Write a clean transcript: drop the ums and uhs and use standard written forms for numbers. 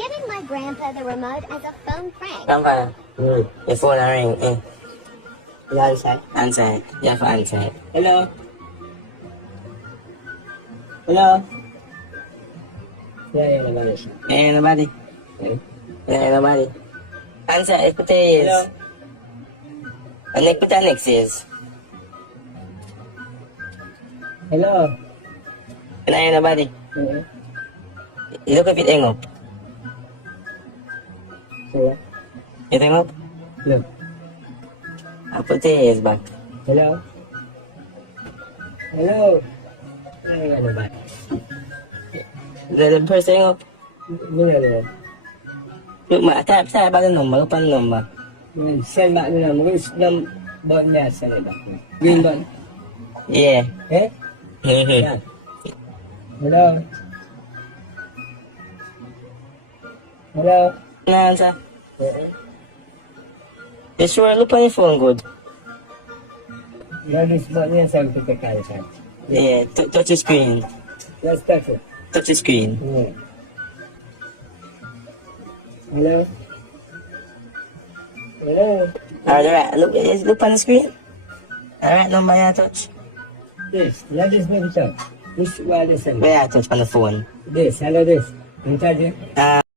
giving my grandpa the remote as a phone prank. Grandpa, your phone ring. You answer? Answer it. You have to answer it. Hello? Hello? Yeah, nobody. Hey, nobody. Yeah, nobody. Answer it. Put it Hello? is. And then put next is. Hello? And I hear nobody. You look if it hang up. Hello? It hang up? Look. I put it is back. Hello? Hello? Ay, ano ba? The person hang up. Ano? Look, tap about the number. Open the number. Send back na lang. Which bot niya sa nila? Green bot? Yeah. Eh? Yeah. Hello? Hello? No answer. You sure? Look on your phone good. This bot niya sa pagkakalisan. Yeah, touch the screen. Let's touch it. Touch the screen. Yeah. Hello? Hello? Alright, look on the screen. Alright, number you touch. This. Let this make it up. This wireless and Where I touch on the phone. this. Hello, this. You touch it?